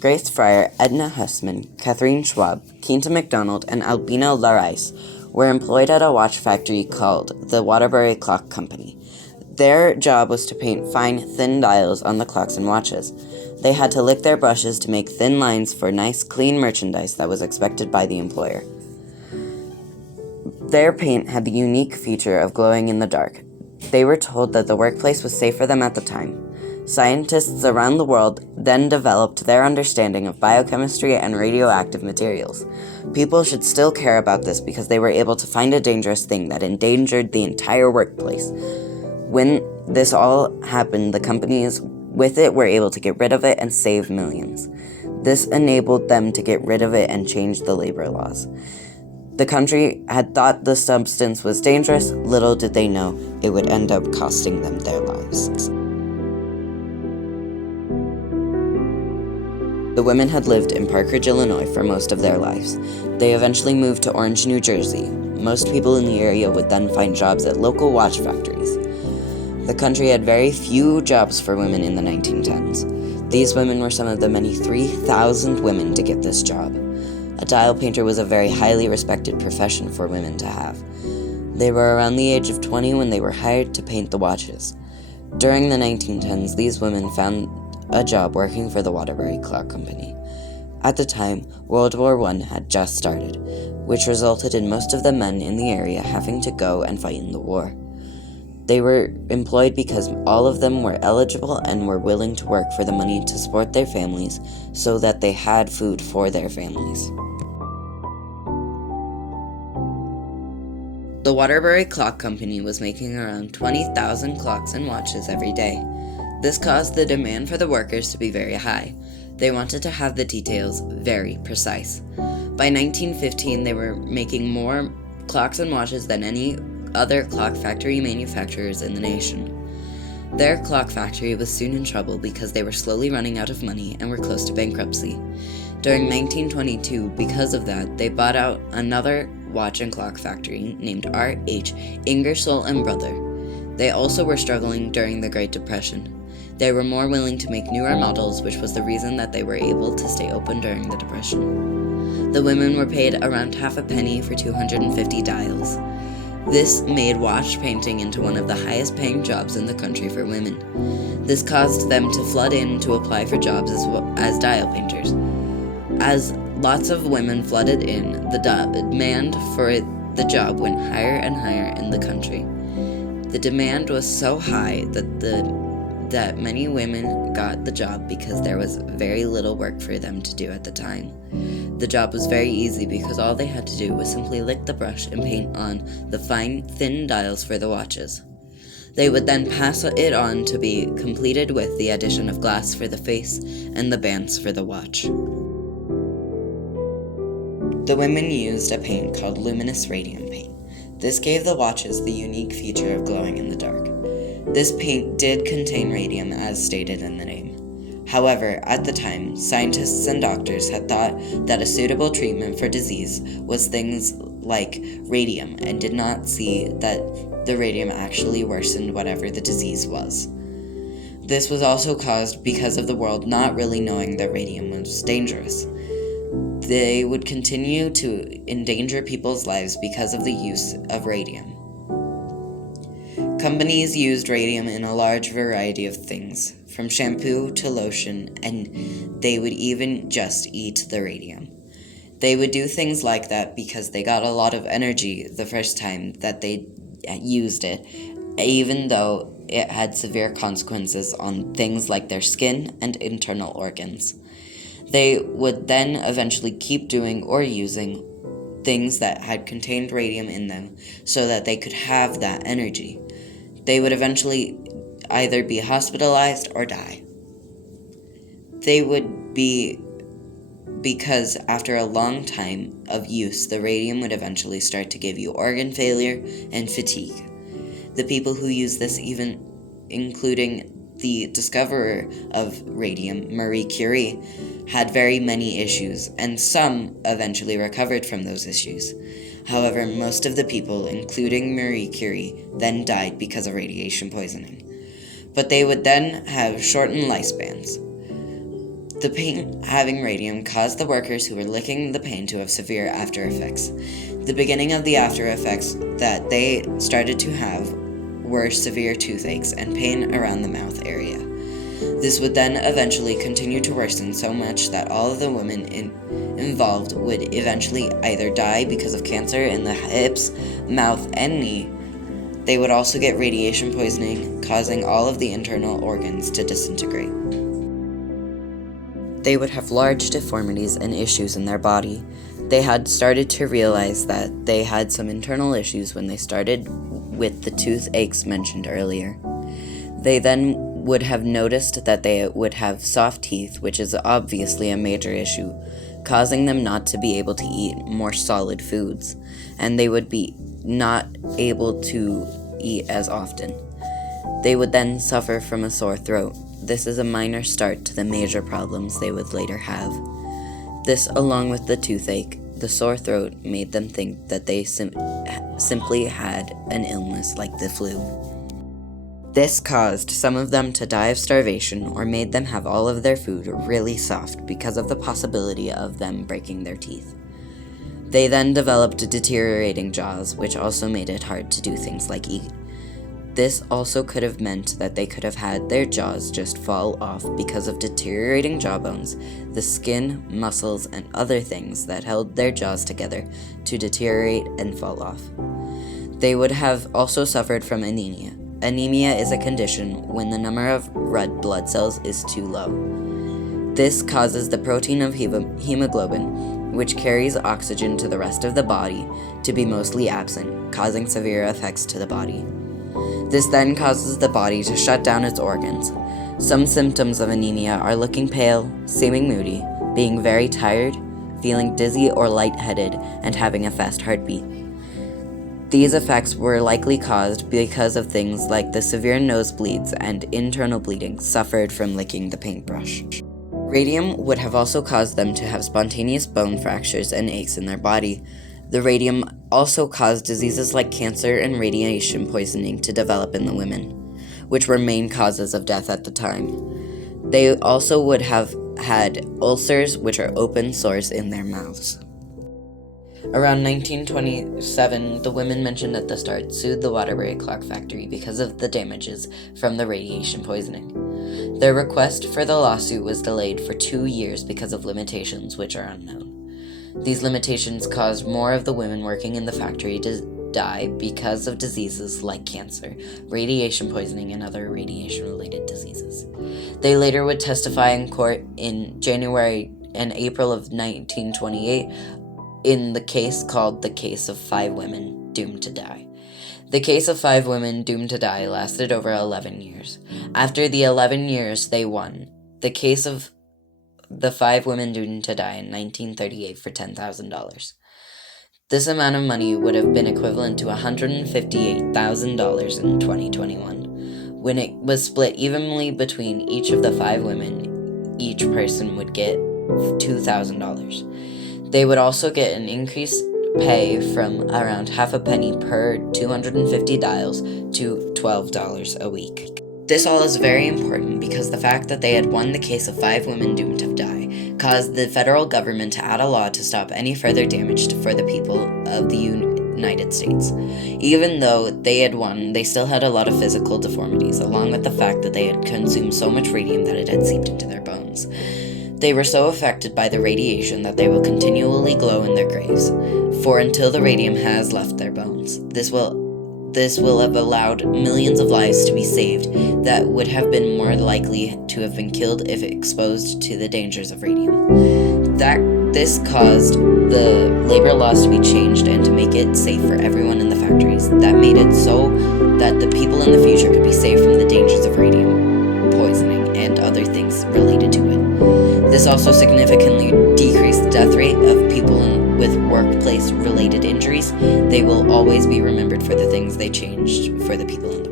Grace Fryer, Edna Hussman, Catherine Schwab, Quinta MacDonald, and Albino Larais were employed at a watch factory called the Waterbury Clock Company. Their job was to paint fine, thin dials on the clocks and watches. They had to lick their brushes to make thin lines for nice, clean merchandise that was expected by the employer. Their paint had the unique feature of glowing in the dark. They were told that the workplace was safe for them at the time. Scientists around the world then developed their understanding of biochemistry and radioactive materials. People should still care about this because they were able to find a dangerous thing that endangered the entire workplace. When this all happened, the companies with it were able to get rid of it and save millions. This enabled them to get rid of it and change the labor laws. The country had thought the substance was dangerous. Little did they know it would end up costing them their lives. The women had lived in Park Ridge, Illinois for most of their lives. They eventually moved to Orange, New Jersey. Most people in the area would then find jobs at local watch factories. The country had very few jobs for women in the 1910s. These women were some of the many 3,000 women to get this job. A dial painter was a very highly respected profession for women to have. They were around the age of 20 when they were hired to paint the watches. During the 1910s, these women found a job working for the Waterbury Clock Company. At the time, World War I had just started, which resulted in most of the men in the area having to go and fight in the war. They were employed because all of them were eligible and were willing to work for the money to support their families so that they had food for their families. The Waterbury Clock Company was making around 20,000 clocks and watches every day. This caused the demand for the workers to be very high. They wanted to have the details very precise. By 1915, they were making more clocks and watches than any other clock factory manufacturers in the nation. Their clock factory was soon in trouble because they were slowly running out of money and were close to bankruptcy. During 1922, because of that, they bought out another watch and clock factory named R.H. Ingersoll and Brother. They also were struggling during the Great Depression. They were more willing to make newer models, which was the reason that they were able to stay open during the Depression. The women were paid around half a penny for 250 dials. This made watch painting into one of the highest paying jobs in the country for women. This caused them to flood in to apply for jobs as dial painters. As lots of women flooded in, the demand for the job went higher and higher in the country. The demand was so high that many women got the job because there was very little work for them to do at the time. The job was very easy because all they had to do was simply lick the brush and paint on the fine, thin dials for the watches. They would then pass it on to be completed with the addition of glass for the face and the bands for the watch. The women used a paint called luminous radium paint. This gave the watches the unique feature of glowing in the dark. This paint did contain radium as stated in the name. However, at the time, scientists and doctors had thought that a suitable treatment for disease was things like radium and did not see that the radium actually worsened whatever the disease was. This was also caused because of the world not really knowing that radium was dangerous. They would continue to endanger people's lives because of the use of radium. Companies used radium in a large variety of things, from shampoo to lotion, and they would even just eat the radium. They would do things like that because they got a lot of energy the first time that they used it, even though it had severe consequences on things like their skin and internal organs. They would then eventually keep doing or using things that had contained radium in them so that they could have that energy. They would eventually either be hospitalized or die. They would be because after a long time of use, the radium would eventually start to give you organ failure and fatigue. The people who used this, even including the discoverer of radium, Marie Curie, had very many issues, and some eventually recovered from those issues. However, most of the people, including Marie Curie, then died because of radiation poisoning. But they would then have shortened lifespans. The paint having radium caused the workers who were licking the paint to have severe after effects. The beginning of the after effects that they started to have were severe toothaches and pain around the mouth area. This would then eventually continue to worsen so much that all of the women involved would eventually either die because of cancer in the hips, mouth, and knee. They would also get radiation poisoning, causing all of the internal organs to disintegrate. They would have large deformities and issues in their body. They had started to realize that they had some internal issues when they started with the toothaches mentioned earlier. They then would have noticed that they would have soft teeth, which is obviously a major issue, causing them not to be able to eat more solid foods, and they would be not able to eat as often. They would then suffer from a sore throat. This is a minor start to the major problems they would later have. This, along with the toothache, the sore throat, made them think that they simply had an illness like the flu. This caused some of them to die of starvation or made them have all of their food really soft because of the possibility of them breaking their teeth. They then developed deteriorating jaws, which also made it hard to do things like eat. This also could have meant that they could have had their jaws just fall off because of deteriorating jawbones, the skin, muscles, and other things that held their jaws together to deteriorate and fall off. They would have also suffered from anemia. Anemia is a condition when the number of red blood cells is too low. This causes the protein of hemoglobin, which carries oxygen to the rest of the body, to be mostly absent, causing severe effects to the body. This then causes the body to shut down its organs. Some symptoms of anemia are looking pale, seeming moody, being very tired, feeling dizzy or lightheaded, and having a fast heartbeat. These effects were likely caused because of things like the severe nosebleeds and internal bleeding suffered from licking the paintbrush. Radium would have also caused them to have spontaneous bone fractures and aches in their body. The radium also caused diseases like cancer and radiation poisoning to develop in the women, which were main causes of death at the time. They also would have had ulcers, which are open sores in their mouths. Around 1927, the women mentioned at the start sued the Waterbury Clock Factory because of the damages from the radiation poisoning. Their request for the lawsuit was delayed for 2 years because of limitations which are unknown. These limitations caused more of the women working in the factory to die because of diseases like cancer, radiation poisoning, and other radiation-related diseases. They later would testify in court in January and April of 1928 in the case called the Case of 5 Women Doomed to Die. The case of 5 women doomed to die lasted over 11 years. After the 11 years, they won the case of the 5 women doomed to die in 1938 for $10,000. This amount of money would have been equivalent to $158,000 in 2021. When it was split evenly between each of the 5 women, each person would get $2,000. They would also get an increased pay from around half a penny per 250 dials to $12 a week. This all is very important because the fact that they had won the case of 5 women doomed to die caused the federal government to add a law to stop any further damage for the people of the United States. Even though they had won, they still had a lot of physical deformities, along with the fact that they had consumed so much radium that it had seeped into their bones. They were so affected by the radiation that they will continually glow in their graves, for until the radium has left their bones. This will have allowed millions of lives to be saved that would have been more likely to have been killed if exposed to the dangers of radium. This caused the labor laws to be changed and to make it safe for everyone in the factories. That made it so that the people in the future could be saved from the dangers of radium poisoning and other things related to it. This also significantly decreased the death rate of people with workplace-related injuries. They will always be remembered for the things they changed for the people in the